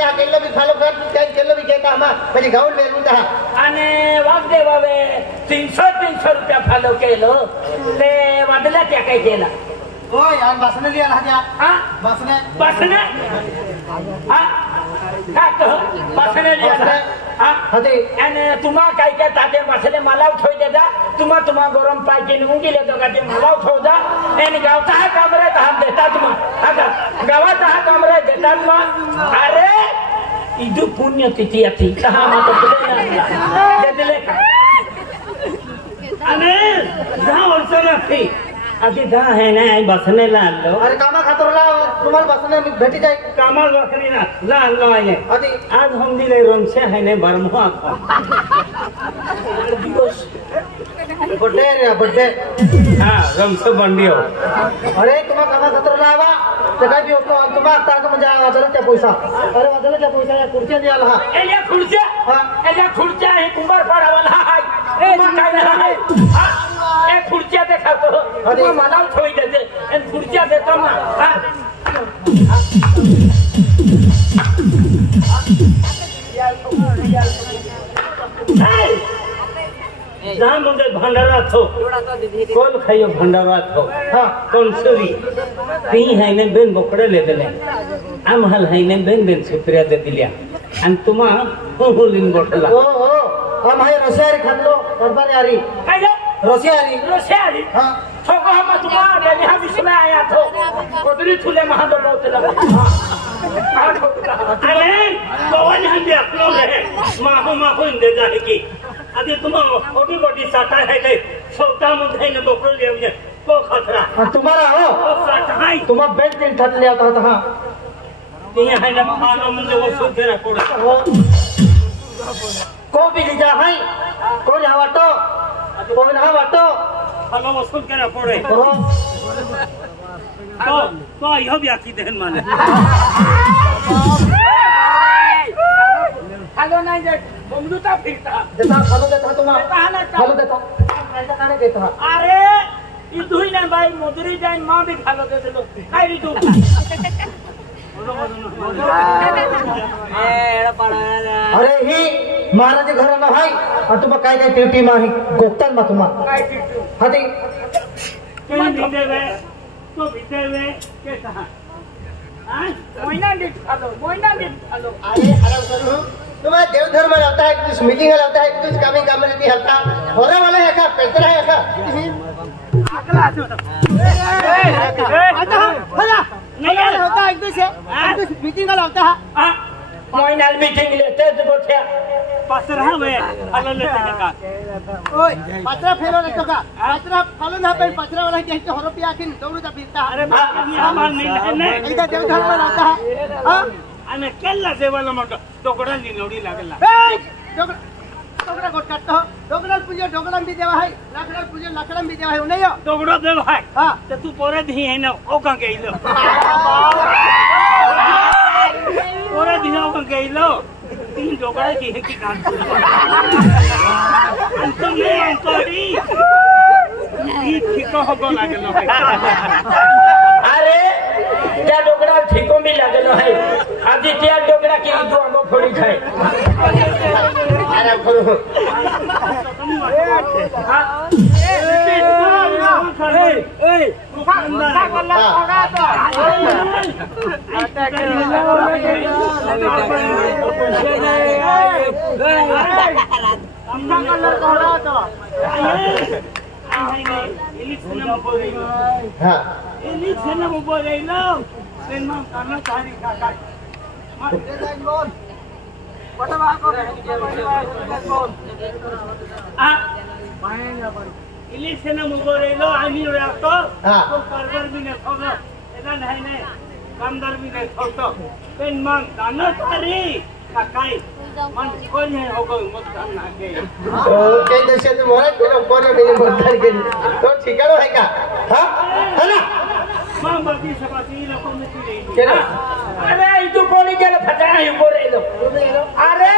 त्या केलं बी खालो खात त्या केलं बी घेता आम्हा म्हणजे गाऊन वेलून दहा आणि वागदे बाबे 300 रुपया फालो केलो ते वादला त्या काय केला होय आणि बसने लिहायला त्या हा बसने हा काय तो बसने लिहायला हा हते आणि तुम्हा काय काय ताते बसले मला उठवू देता तुम्हा गरम पाहिजे निघून गेले तो का ते मला उठवू जा आणि गावचा हा कमरा हा देतात मग आता गावाचा हा कमरा देतात मग अरे इदू पुण्य तिथी अति कहा मत दे दिले का आणि 10 वर्ष राखी अति 10 है ना बसने लालो अरे कामा खातरला तुम्हाला बसने भेटी जाय कामा बसने ना लालो आहे आधी आज हम दिले रोमसे है ने बरमो बड्डे रे बड्डे हां रोमसे बंडी हो अरे तुम्हा कामा खातरला आवा ते काय बी होतो तुम्हा आता म्हणजे वाजलाच्या पैसा अरे वाजलाच्या पैसा या खुर्च्या द्यायला हा एल्या खुर्च्या हे कुंभार पाडावाला हाय ए काय नाही हा ए खुर्च्या देखातो तुम्ही मला ठेवी देते आणि खुर्च्या देतो ना हा जहाँ मुझे भंडारा थो कौन खाइयो भंडारा थो हाँ कौन सुरी ती है ने बेन बकड़े ले दिले आम हल है ने बेन सुत्रिया दे दिलिया आणि तुम्हा होलिन बोटला ओ हम आहे रसियारी खाल्लो दरबारी आरी काय रसियारी हाँ ठोको हम तुम्हा देनी हम इसमें आया थो कोदरी थुले महादो बोतला अरे कौन हम भी अपनो रहे माहो इंदे जाने की आधी तुम्हाला ओटी बोटी साठा है ते सोटा मध्ये ने बोकळ लेवले तो खतरा तुम्हाला हो साठाई तुम्हा बेड दिन ठरले आता हा ते आहे ना मानो म्हणजे वसूल केला कोडा को भी लिजा है को या वाटो को ना वाटो हलो वसूल केला कोडे तो यो भी आकी देन माने हलो नाही जे बमदुता फिरता देता हलो देता तुम्हाला हलो देता ऐसा काने देता अरे इधुई ना भाई मधुरी जाइन मां भी खालो दे दे काय री तू अरे ही महाराज घर ना हाय आणि तुम्हा काय काय टिवटी मा गोक्तान मा तुम्हा काय टिटू हाती तुम्ही भिदे वे तो भिदे वे के कहा हां मोइना डिट खालो अरे आराम करो तुम्हारा देव धर्म लाता है कुछ मीटिंग लाता है कुछ काम रहती हल्का होने वाला है का पेटर है का अगला जो नहीं होता एक दूसरे मीटिंग लाता है मोइना मीटिंग लेते तो बोथिया पासरा वे हलो लेते का ओए पात्रा फेरो लेतो का पात्रा फलो ना पे पात्रा वाला के होरो पिया के दौड़ू जा फिरता अरे सामान नहीं लेने इधर देव धर्म लाता है हां आणि केल्ला देवाला म्हणतो डोकडा निवडी लागला डोकडा गोट काटतो डोकडा पूजे डोकडा भी देवा है लाकडा पूजे लाकडा भी देवा है नाही हो डोकडा देव आहे हां तर तू पोरे धी आहे ना ओ का गेलो पोरे धी ओ का गेलो तीन डोकडा की हे की काम तुम्ही अंतरी ही ठिको हो लागलो अरे त्या डोकडा ठिको मी लागलो आहे आधी त्या डोकडा की तू आंबो फोडी खाय आराम करो इलेक्शन मुगोरेलो आम्ही राहतो तो कारभार बी नाही ठेवलो एका नाही कामदार बी नाही ठेवतो पण मग दाना तारी काय मन कोण आहे हो गो मतदान नागे ओके देशात मोरा केलो कोण नाही मतदान केली तो ठिकाण आहे का हां है ना मग बाकी सभाती लोक मिळतील केला अरे इथं कोणी गेलं फटा उभो रेलो अरे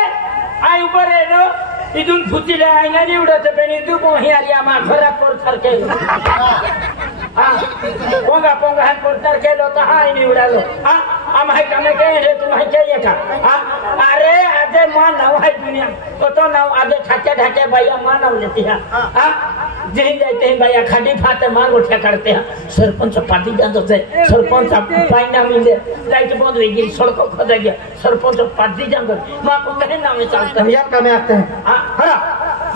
आई उभो रेलो इथून फुटीला आहे ना निवडत पण इथून कोणी आली आम्हा घरात पोरसार केलो पोंगा पोंगा हा पोरसार केलो तर हाय निवडालो हा आम्हा काय कामे काय रे तू माहिती आहे का हा मां नाव आहे दुनिया तो नाव आगे ठाक्या ठाक्या बाया मां नाव लेती है हां जहीं जाते हैं बाया खाड़ी फाते मां गोठ्या करते हैं सरपंच पार्टी जाते हैं सरपंच पाइना मिले लाइट बंद हो गई सड़कों खोदा गया सरपंच पार्टी जाते मां को कहे नाम में चलते हैं भैया काम में आते हैं हां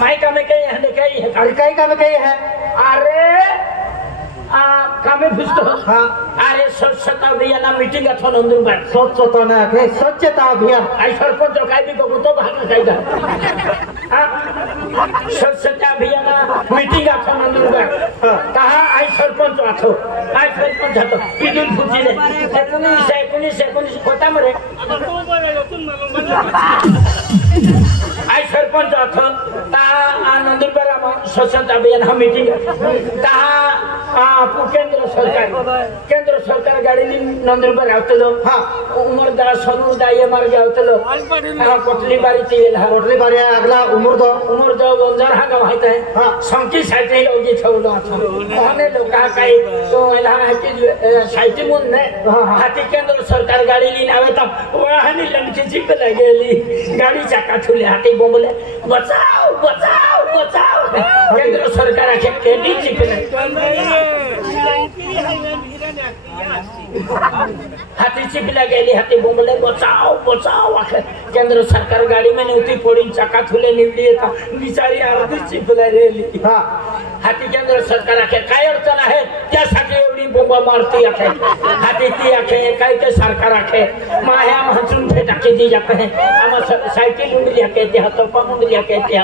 माई का में कहीं है कहीं है कई काम में कहीं है अरे कामे फुसतो हाँ अरे स्वच्छता अभियान मीटिंग अथवा नंदुरबार स्वच्छता ना के स्वच्छता अभियान आई सरपंच काय भी बघू तो भाग जायगा स्वच्छता अभियान मीटिंग अथवा नंदुरबार कहा आई सरपंच अथो आई सरपंच अथो इदून फुजिले 19 होता मरे आई सरपंच अथो ता नंदुरबार स्वच्छता अभियान हा मीटिंग ता केंद्र सरकार गाड़ी नंदुरबार आवतलो हां उमरदा सनुदा ये मार्ग आवतलो कोटली बारी कोटली बारी अगला उमरदा बंजार हा गाव आहे हां संकी साइटे लोगी ठेवलो कोने लोका काय तो एला हाती साइटे मुन ने हाती केंद्र सरकार गाड़ी लीन आवे त वाहनी लंकी चिप लागेली गाड़ी चाका ठुले हाती बोंबले बचाओ बचाओ बचाओ केंद्र सरकार आखे केडी चिपले हाथी चिपला गेली हाथी बोंबले बचाओ बचाओ आखे केंद्र सरकार गाड़ी में नव्हती फोडी चाका थुले निवडी येता बिचारी अर्धी चिपला रेली हां हाथी केंद्र सरकार आखे काय अडचण आहे त्यासाठी एवढी बोंबा मारती आखे हाथी ती आखे काय ते सरकार आखे माया हंचून फेटाके दी जाते हैं आमा साइकिल उंगली आखे ते हाथोपा उंगली आखे ते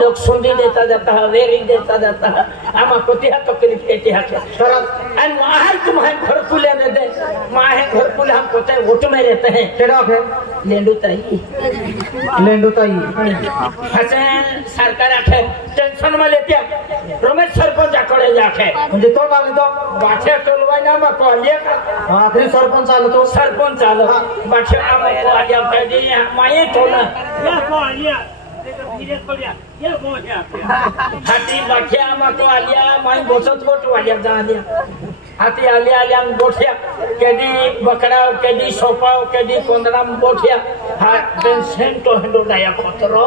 लोग सुंदी देता जाता है वेरी देता जाता है आमा कोती हाथ तकलीफ के आखे एंड माहे तुम्हारे घर पुले ने दे माहे घर पुले हम कोते वोट में रहते हैं केड़ा है लेंडुताई हसे सरकार आखे टेंशन में लेते रमेश सरपंच आकडे जाखे म्हणजे तो मागली तो बाछे टोलवाय ना मग कॉलिया का आखरी सरपंच आलो तो सरपंच आलो बाछे ना मग कॉलिया पाहिजे माये टोला या कॉलिया हाथी बाछे आमा कॉलिया माई बसत बोट वालिया जालिया हाथी आलिया बोठिया केडी बकरा केडी सोपा केडी कोंदरा बोठिया हा बेन सेंटो हेंडो डाया खतरो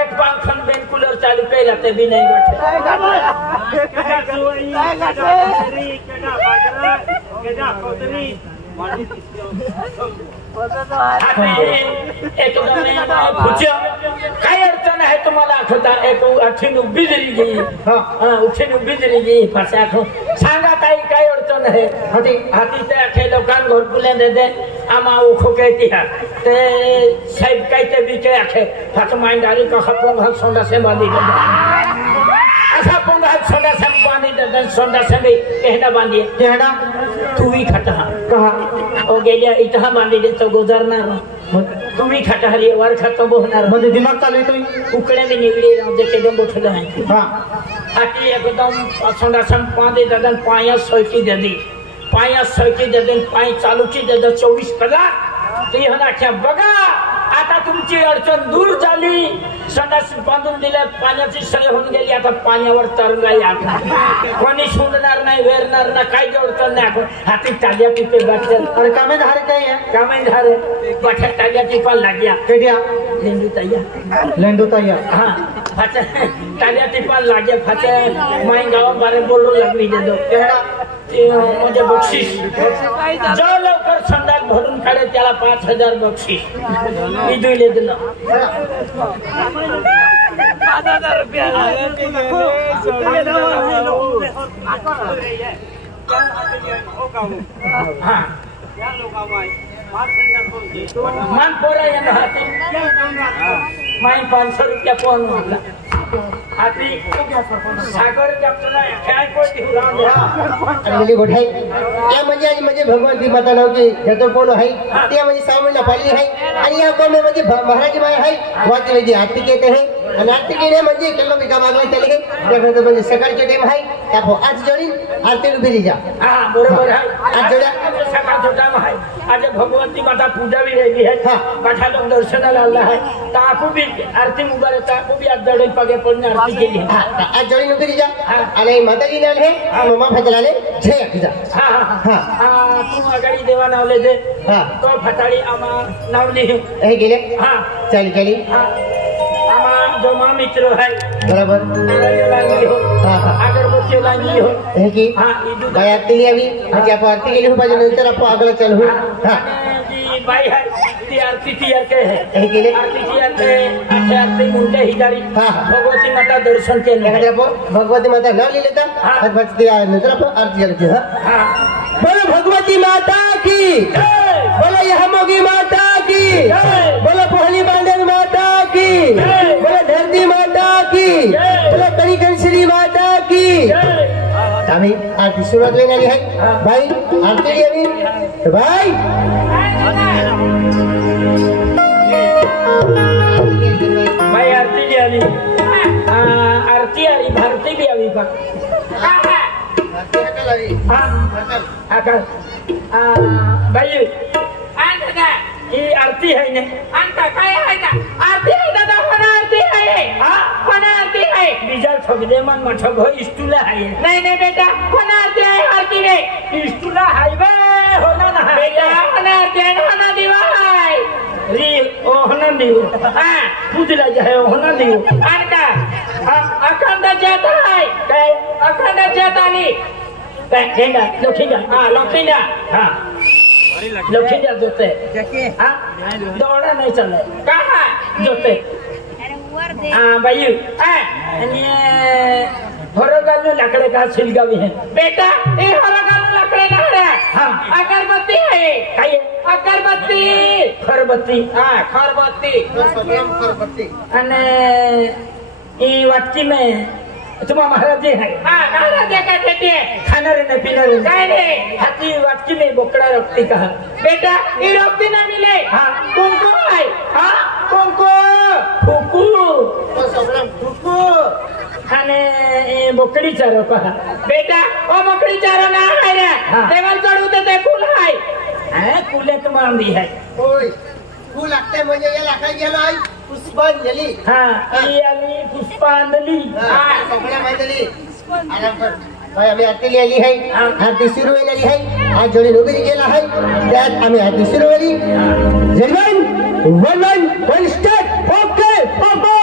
एक पंखन बेन कूलर चालू कैला ते भी नहीं बैठे केडा जोई केडा खतरी केडा बाजरा केडा खतरी एकदम पूछो काय अडचण आहे तुम्हाला आठवता एक आठीन बिजली गई हां उठीन बिजली गई फसा आठो सांगा काय अडचण आहे हाती ते आखे लोकां घर पुले दे आमा ओखो कहती है ते साहेब काय ते भी के आखे फट माइंडारी का खपोंग हल सोंडा से बांधी दे ऐसा पोंग हल सोंडा से बांधी दे सोंडा से भी कहना बांधी कहना तू भी खटा कहा ओ गेलिया इतहा बांधी दे तो गुजरणार तुम्ही खटा हरी वार खतो बोहणार म्हणजे दिमाग चालू आहे तो उकडे में निवडी राव जे केदम बोठले आहे हां हाती एकदम सोंडा से बांधी दे पाया सोयकी दे दी पाया सोयकी दे दे पाय चालू की दे 24 कलाक ते हना क्या बघा आता तुमची अडचण दूर झाली संडास बांधून दिले पाण्याची सय होऊन गेली आता पाण्यावर तरंगाई आता कोणी सोडणार नाही वेरणार ना काय अडचण नाही हाती टाल्या टिपे बैठे और कामे धारे काय है कामे धारे बैठे टाल्या टिपा लाग्या केडिया लेंडू तैया हां फाटे टाल्या टिपा लाग्या फाटे माई गाव बारे बोलू लागली दे दो केडा म्हणजे बक्षीस जो लवकर संडास भरून काढे त्याला 5000 बक्षीस मी दिले दिलं 5000 रुपया हां मान पोरा यांना हाती माई 500 रुपया फोन मारला हाती सागर कॅप्टन काय कोण अंगली गोठाई या म्हणजे आज म्हणजे भगवंती माता नाव की जतो कोण आहे ते म्हणजे सामना पाली आहे आणि या कोण म्हणजे महाराज माय आहे वाची म्हणजे आरती केते आहे आणि आरती केले म्हणजे केलो की काम आगला चले देखो म्हणजे सकाळचे टाइम आहे त्या आज जोडी आरती उभी जा हां बरोबर आहे आज जोड्या सकाळचा टाइम आहे आज भगवती माता पूजा भी रही है पाठा लोग दर्शन लाला है ताकू भी आरती मुबारक ताकू भी आज जड़ी पगे पड़ने आरती के लिए आज जड़ी नुकरी जा अरे माता जी नाल है मम्मा फतलाले छे अखिजा हां तू अगाड़ी देवा नावले दे तो फटाड़ी आमा नावली ए गेले चली चली आमा जो मां मित्र है बराबर लागी हो अगरबत्ती लागी हो है की भाई आरती ले अभी आज आप आरती के लिए हो बाजू नंतर आप अगला चल हो जी भाई है ती आरती तैयार के है के लिए आरती तैयार के अच्छा आरती मुंडे हिदारी भगवती माता दर्शन के लिए भगवती माता नाम ले लेता आज बचती है नंतर आप आरती करते हां बोलो भगवती माता की बोलो यह मोगी माता की बोलो पहली बांधन माता की बोलो धरती माता की बोलो कड़ी कंसरी माता की अभी आरती शुरुआत लेना है भाई आरती लिए अभी भाई भाई आरती ले अभी आरती आ रही भारती भी अभी पर भाई ये आरती है ने अंता काय है ना आरती है दादा कोना आरती है हां कोना आरती है बिजल ठगदे मन मठ भो स्टूला है नहीं बेटा कोना आरती है आरती रे स्टूला हाईवे होना ना बेटा कोना आरती है होना दिवा है री ओ होना दियो हां पूजला जाए होना दियो अनका अखंड जाता है काय अखंड जाता नहीं पेंगा लोखिंदा हां लोखिंदा हां लोखिंदा जोते हां दौड़ा नहीं चले कहां जोते भाई ये हरगालू लकड़े का छिलका भी है बेटा ये हरगालू लकड़े का है हां अगरबत्ती है खाइए अगरबत्ती खरबत्ती हां खरबत्ती अने ये वाटकी में तुम्हारा महाराज जी है महाराज जी का देते खाना रहने पीना रहने नहीं हाथी वाटकी में बोकड़ा रखती कहा बेटा ये रखती ना मिले कुंकू है कुंकू फुकू खाने बोकड़ी चारो कहा बेटा वो बोकड़ी चारो ना है रे देवल चढ़ू ते फूल है कुले तो मांदी है ओय फूल लगते म्हणजे ये लाखाई गेलो आई पुष्पांजली ये आली पुष्पांजली सगळ्या मांजली आराम कर भाई आम्ही आरती लिहिली आहे आरती सुरू झालेली आहे आज जोडी नोकरी गेला आहे त्यात आम्ही आरती सुरू झाली German one step okay okay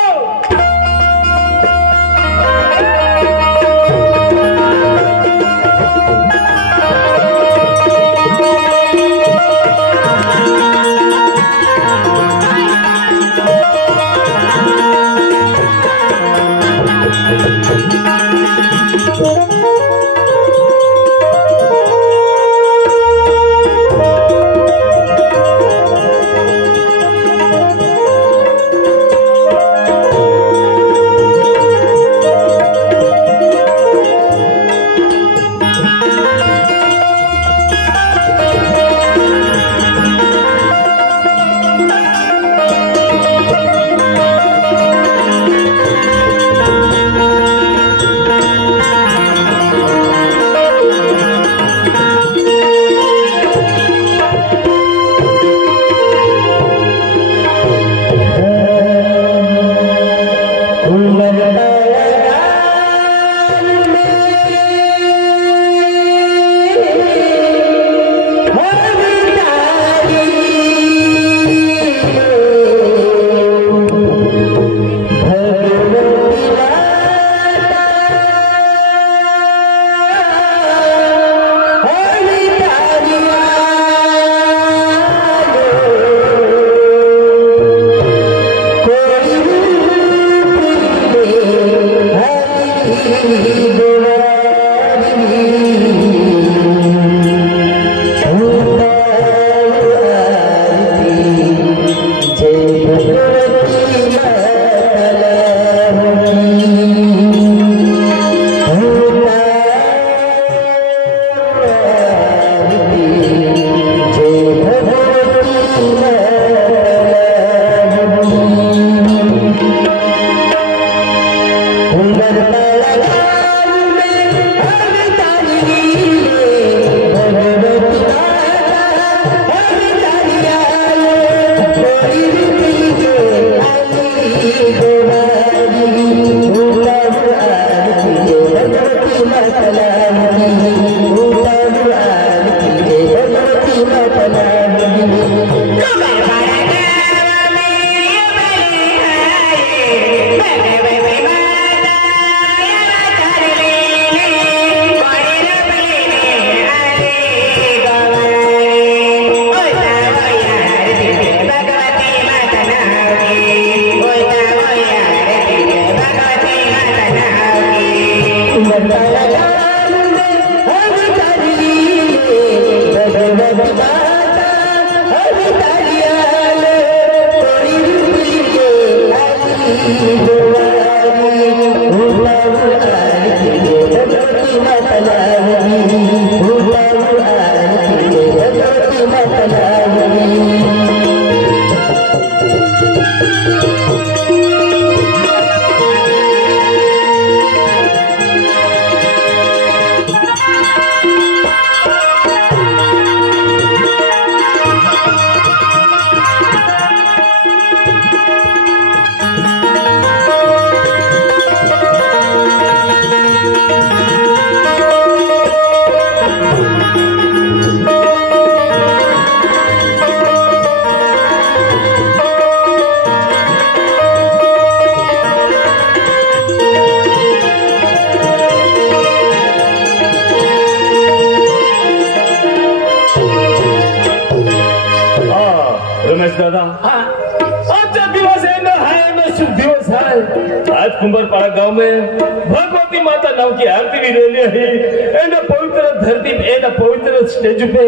आज कुंभारपाड़ा गांव में भगवती माता नाम की आरती भी रही है। पवित्र धरती पे पवित्र स्टेज पे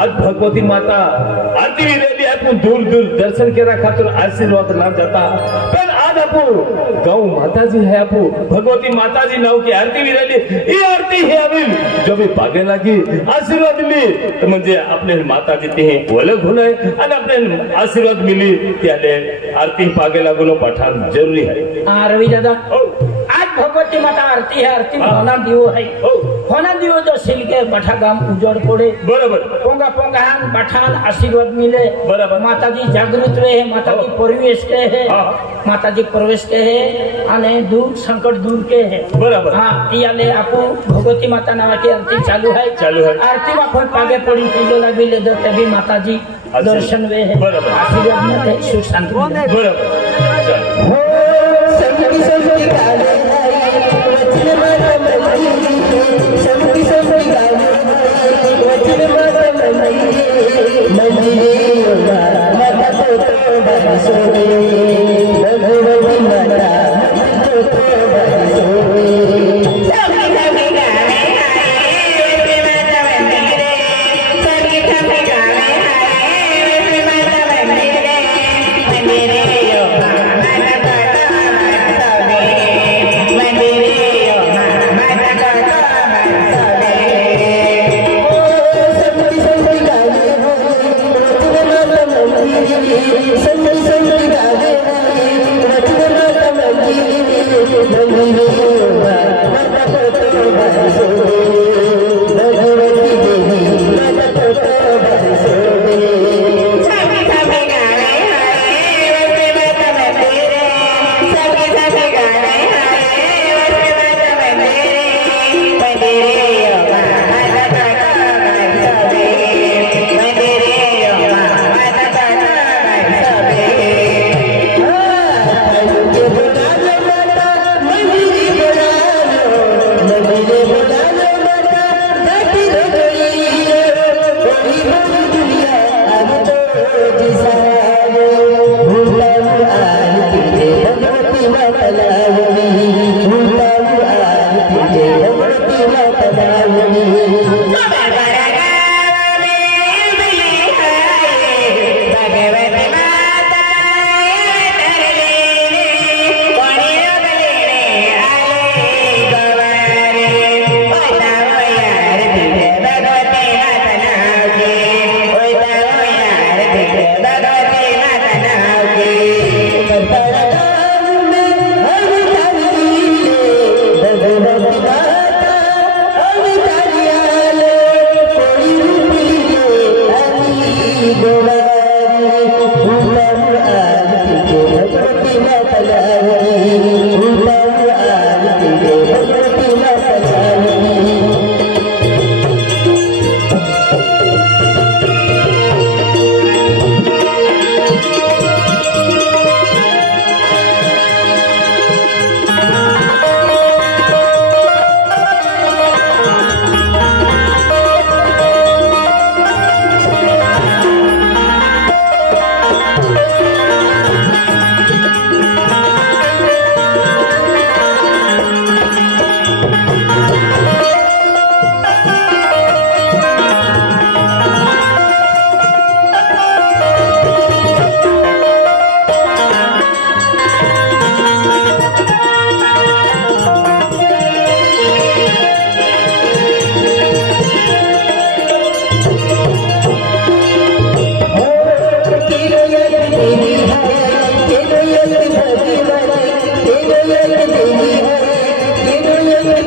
आज भगवती माता आरती भी रही है। दूर दूर दर्शन के खातिर आशीर्वाद नाम जाता पर आज आपू गाँव माता जी है आपू भगवती माता जी नाव की आरती भी रही। ये आरती है अभी जो भी पागे लगी आशीर्वाद ली तो म्हणजे आपले माता जी ते ओळख होणार आणि आपले आशीर्वाद मिली त्याले आरती पागे लागलो पठाण जरूरी है। रवि दादा आज भगवती माता आरती है। आरती होना दिवो है होना दिवो जो सिलके बठा गाम उजड़ पड़े बराबर पोंगा पोंगा बठान आशीर्वाद मिले बराबर माता जी जागृत वे है माता जी प्रवेश के है माता जी प्रवेश के है आने दूर संकट दूर के है बराबर हाँ याले आपू भगवती माता नाम की आरती चालू है आरती में अपन पागे पड़ी किलो लगी ले दो तभी माता जी दर्शन वे है बराबर आशीर्वाद मिले सुख शांति बराबर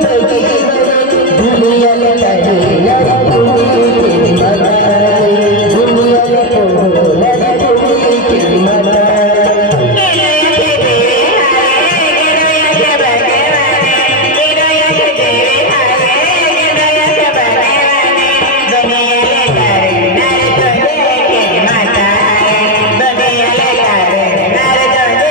Thank you.